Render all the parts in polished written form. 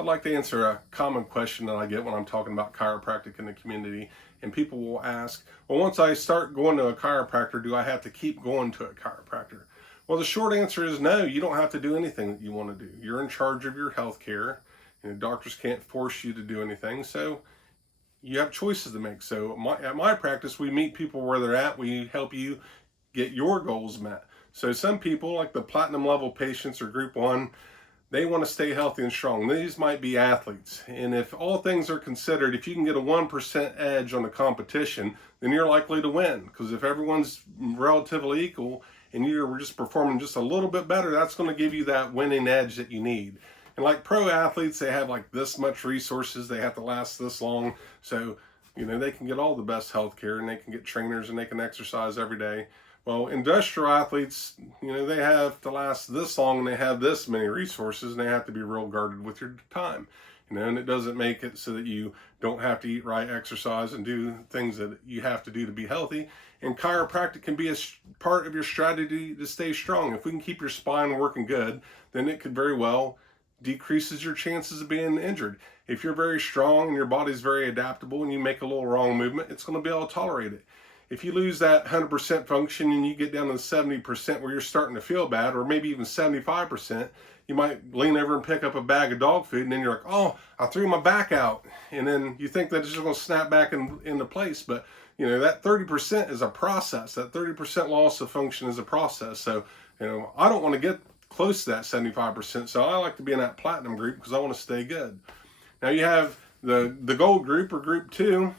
I'd like to answer a common question that I get when I'm talking about chiropractic in the community. And people will ask, well, once I start going to a chiropractor, do I have to keep going to a chiropractor? Well, the short answer is no, you don't have to do anything that you want to do. You're in charge of your health care. Doctors can't force you to do anything. So you have choices to make. So at my practice, we meet people where they're at. We help you get your goals met. So some people, like the platinum level patients or group 1, they want to stay healthy and strong. These might be athletes. And if all things are considered, if you can get a 1% edge on the competition, then you're likely to win. Because if everyone's relatively equal and you're just performing just a little bit better, that's going to give you that winning edge that you need. And like pro athletes, they have like this much resources. They have to last this long. So, they can get all the best health care, and they can get trainers, and they can exercise every day. Well, industrial athletes, they have to last this long, and they have this many resources, and they have to be real guarded with your time. And it doesn't make it so that you don't have to eat right, exercise, and do things that you have to do to be healthy. And chiropractic can be a part of your strategy to stay strong. If we can keep your spine working good, then it could very well decreases your chances of being injured. If you're very strong and your body's very adaptable and you make a little wrong movement, it's going to be able to tolerate it. If you lose that 100% function and you get down to the 70% where you're starting to feel bad, or maybe even 75%, you might lean over and pick up a bag of dog food, and then you're like, oh, I threw my back out. And then you think that it's just going to snap back into place. But, that 30% is a process. That 30% loss of function is a process. So, I don't want to get close to that 75%. So I like to be in that platinum group because I want to stay good. Now you have the gold group, or group 2.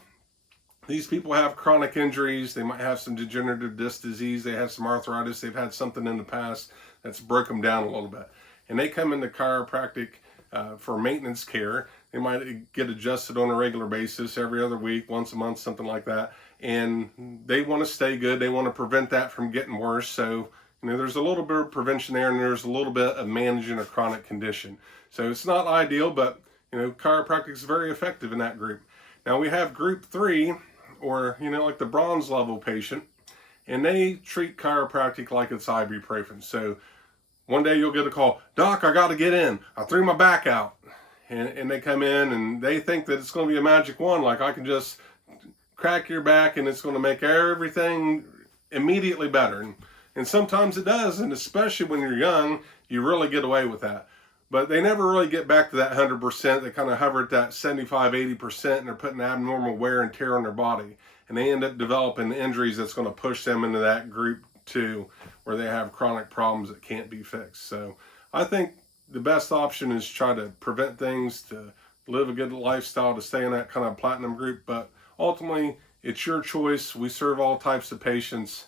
These people have chronic injuries. They might have some degenerative disc disease. They have some arthritis. They've had something in the past that's broke them down a little bit. And they come into chiropractic for maintenance care. They might get adjusted on a regular basis, every other week, once a month, something like that. And they want to stay good. They want to prevent that from getting worse. So, there's a little bit of prevention there, and there's a little bit of managing a chronic condition. So it's not ideal, but, chiropractic is very effective in that group. Now we have group 3, or, like the bronze level patient, and they treat chiropractic like it's ibuprofen. So one day you'll get a call, Doc, I got to get in. I threw my back out. And they come in and they think that it's going to be a magic wand, like I can just crack your back and it's going to make everything immediately better. And sometimes it does, and especially when you're young, you really get away with that. But they never really get back to that 100%. They kind of hover at that 75, 80%, and they're putting abnormal wear and tear on their body. And they end up developing injuries that's going to push them into that group 2, where they have chronic problems that can't be fixed. So I think the best option is try to prevent things, to live a good lifestyle, to stay in that kind of platinum group. But ultimately, it's your choice. We serve all types of patients.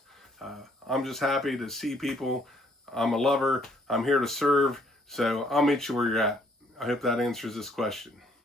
I'm just happy to see people. I'm a lover. I'm here to serve. So I'll meet you where you're at. I hope that answers this question.